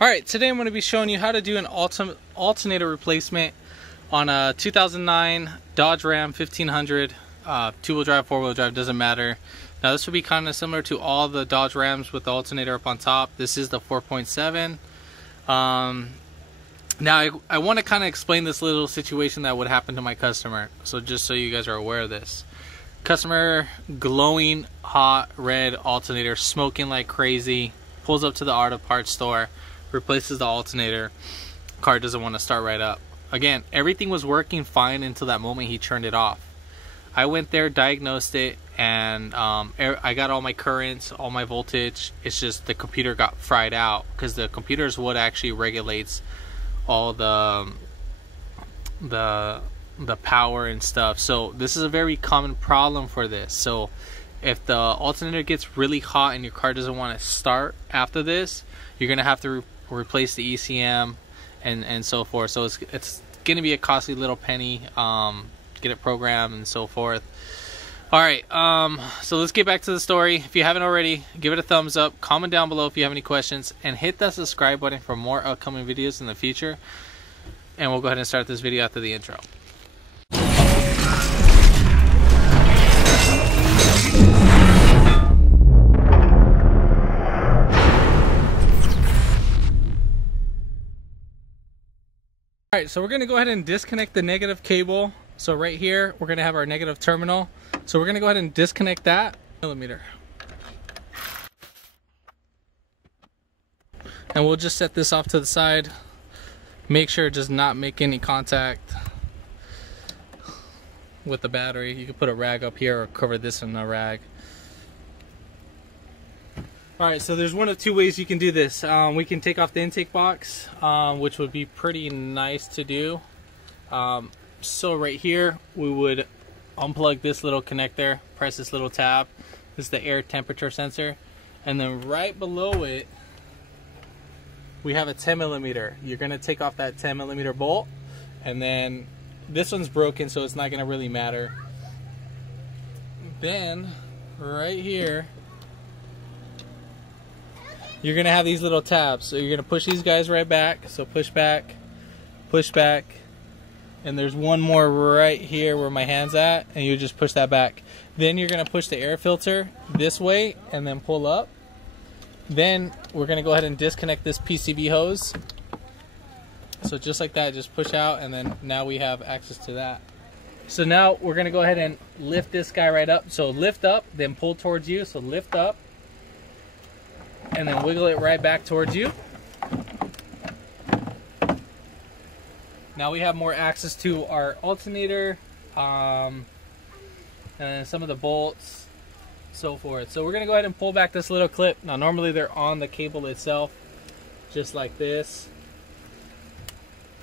Alright, today I'm going to be showing you how to do an alternator replacement on a 2009 Dodge Ram 1500, two-wheel drive, four-wheel drive, doesn't matter. Now this would be kind of similar to all the Dodge Rams with the alternator up on top. This is the 4.7. Now I want to kind of explain this little situation that would happen to my customer. So just so you guys are aware of this. Customer, glowing hot red alternator, smoking like crazy, pulls up to the auto parts store, replaces the alternator. Car doesn't want to start right up. Again, everything was working fine until that moment he turned it off. I went there, diagnosed it, and I got all my currents, all my voltage. It's just the computer got fried out, because the computer is what actually regulates all the power and stuff. So this is a very common problem for this. So if the alternator gets really hot and your car doesn't want to start after this, you're gonna have to replace the ECM and so forth. So it's gonna be a costly little penny, get it programmed and so forth. All right, so let's get back to the story. If you haven't already, give it a thumbs up, comment down below if you have any questions, and hit that subscribe button for more upcoming videos in the future. And we'll go ahead and start this video after the intro. Alright, so we're going to go ahead and disconnect the negative cable. So right here, we're going to have our negative terminal. So we're going to go ahead and disconnect that millimeter. And we'll just set this off to the side. Make sure it does not make any contact with the battery. You can put a rag up here or cover this in a rag. Alright, so there's one of two ways you can do this. We can take off the intake box, which would be pretty nice to do. So right here, we would unplug this little connector, press this little tab. This is the air temperature sensor. And then right below it, we have a 10 millimeter. You're going to take off that 10 millimeter bolt. And then this one's broken, so it's not going to really matter. Then, right here, you're going to have these little tabs. So you're going to push these guys right back. So push back, and there's one more right here where my hand's at, and you just push that back. Then you're going to push the air filter this way and then pull up. Then we're going to go ahead and disconnect this PCV hose. So just like that, just push out, and then now we have access to that. So now we're going to go ahead and lift this guy right up. So lift up, then pull towards you. So lift up, and then wiggle it right back towards you. Now we have more access to our alternator, and some of the bolts, so forth. So we're going to go ahead and pull back this little clip. Now normally they're on the cable itself, just like this.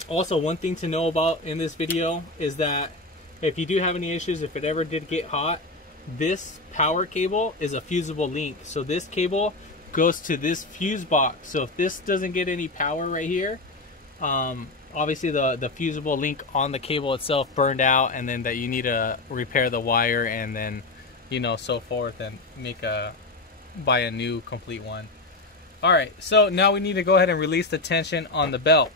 Also, one thing to know about in this video is that if you do have any issues, if it ever did get hot, this power cable is a fusible link. So this cable goes to this fuse box. So if this doesn't get any power right here, obviously the fusible link on the cable itself burned out, and then that you need to repair the wire, and then, you know, so forth, and buy a new complete one. Alright, so now we need to go ahead and release the tension on the belt.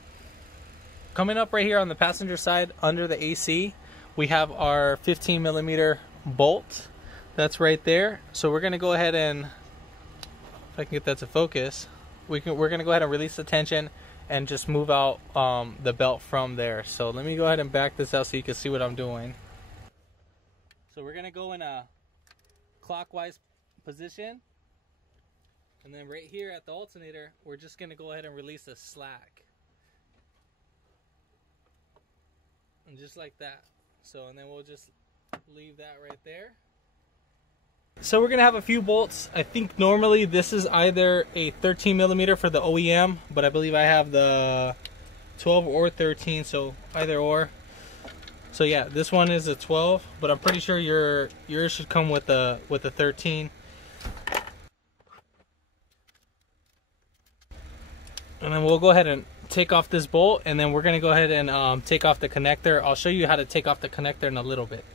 Coming up right here on the passenger side under the AC, we have our 15 millimeter bolt. That's right there. So we're going to go ahead and, if I can get that to focus, we're going to go ahead and release the tension and just move out the belt from there. So let me go ahead and back this out so you can see what I'm doing. So we're going to go in a clockwise position, and then right here at the alternator, we're just going to go ahead and release the slack. And just like that. So, and then we'll just leave that right there. So we're going to have a few bolts. I think normally this is either a 13 millimeter for the OEM, but I believe I have the 12 or 13, so either or. So yeah, this one is a 12, but I'm pretty sure yours should come with a 13. And then we'll go ahead and take off this bolt, and then we're going to go ahead and take off the connector. I'll show you how to take off the connector in a little bit.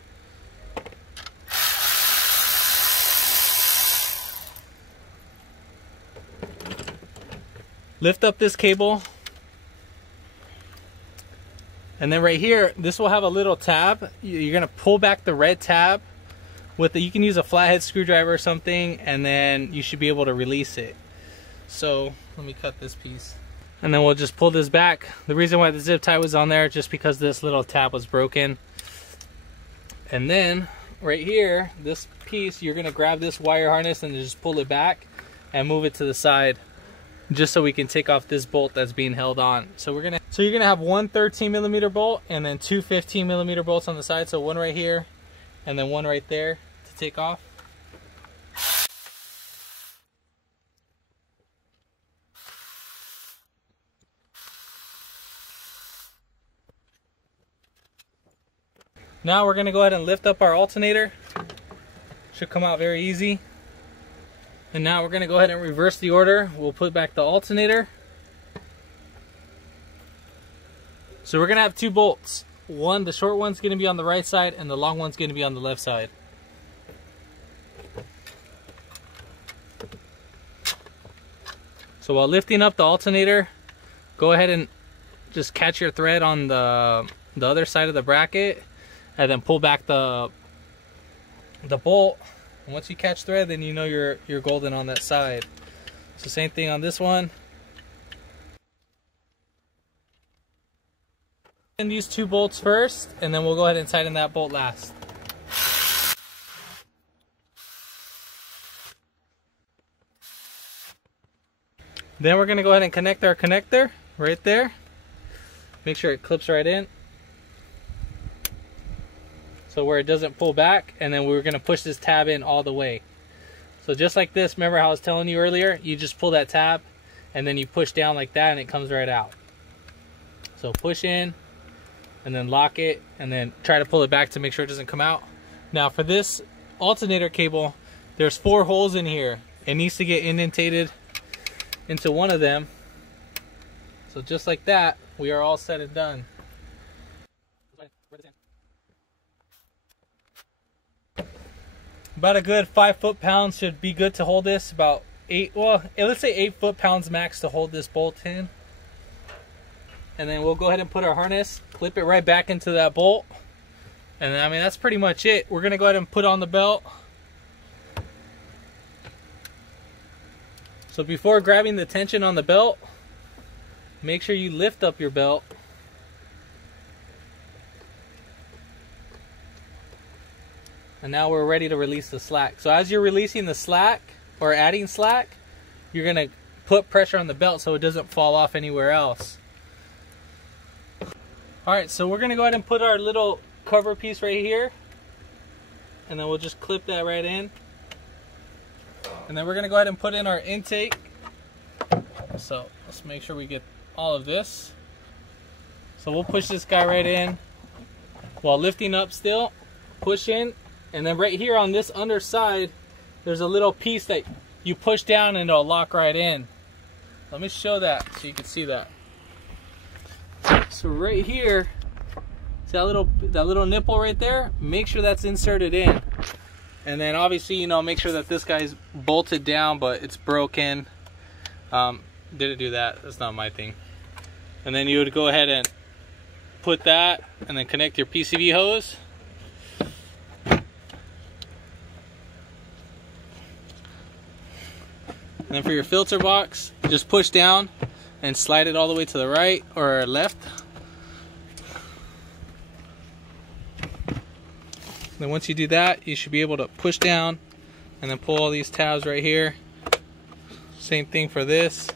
lift up this cable, and then right here, this will have a little tab. You're gonna pull back the red tab with you can use a flathead screwdriver or something, and then you should be able to release it. So let me cut this piece, and then we'll just pull this back. The reason why the zip tie was on there, just because this little tab was broken. And then right here, this piece, you're gonna grab this wire harness and just pull it back and move it to the side, just so we can take off this bolt that's being held on. So you're gonna have one 13mm bolt and then two 15mm bolts on the side. So one right here and then one right there to take off. Now we're gonna go ahead and lift up our alternator. Should come out very easy. And now we're gonna go ahead and reverse the order. We'll put back the alternator. So we're gonna have two bolts. The short one's gonna be on the right side and the long one's gonna be on the left side. So while lifting up the alternator, go ahead and just catch your thread on the other side of the bracket, and then pull back the bolt. And once you catch thread, then you know you're golden on that side. So same thing on this one. And these two bolts first, and then we'll go ahead and tighten that bolt last. Then we're gonna go ahead and connect our connector right there. Make sure it clips right in, so where it doesn't pull back, and then we're gonna push this tab in all the way. So just like this, remember how I was telling you earlier, you just pull that tab and then you push down like that and it comes right out. So push in and then lock it, and then try to pull it back to make sure it doesn't come out. Now for this alternator cable, there's 4 holes in here. It needs to get indentated into one of them. So just like that, we are all set and done. About a good 5 foot-pounds should be good to hold this. About 8, well, let's say 8 foot-pounds max to hold this bolt in. And then we'll go ahead and put our harness, clip it right back into that bolt. And then, I mean, that's pretty much it. We're gonna go ahead and put on the belt. So before grabbing the tension on the belt, make sure you lift up your belt. And now we're ready to release the slack. So as you're releasing the slack or adding slack, you're gonna put pressure on the belt so it doesn't fall off anywhere else. All right, so we're gonna go ahead and put our little cover piece right here, and then we'll just clip that right in. And then we're gonna go ahead and put in our intake. So let's make sure we get all of this. So we'll push this guy right in while lifting up still, push in, and then right here on this underside, there's a little piece that you push down and it'll lock right in. Let me show that so you can see that. So right here, see that little nipple right there? Make sure that's inserted in. And then obviously, you know, make sure that this guy's bolted down, but it's broken. Didn't do that, that's not my thing. And then you would go ahead and put that, and then connect your PCV hose. And then for your filter box, just push down and slide it all the way to the right or left. Then once you do that, you should be able to push down and then pull all these tabs right here. Same thing for this.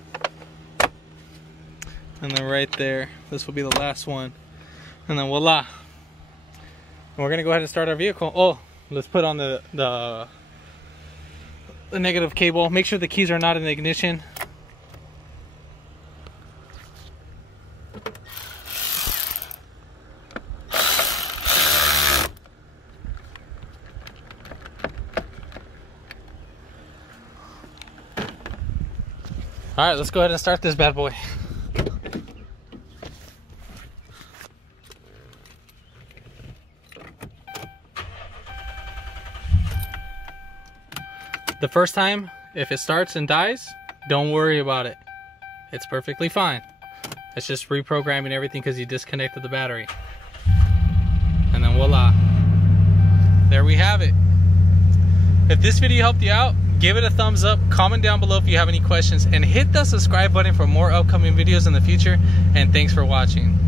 And then right there, this will be the last one. And then voila. And we're gonna go ahead and start our vehicle. Oh, let's put on the negative cable. Make sure the keys are not in the ignition. All right, let's go ahead and start this bad boy. The first time, if it starts and dies, don't worry about it. it's perfectly fine. It's just reprogramming everything because you disconnected the battery. And then voila. There we have it. If this video helped you out, give it a thumbs up, comment down below if you have any questions, and hit the subscribe button for more upcoming videos in the future. And thanks for watching.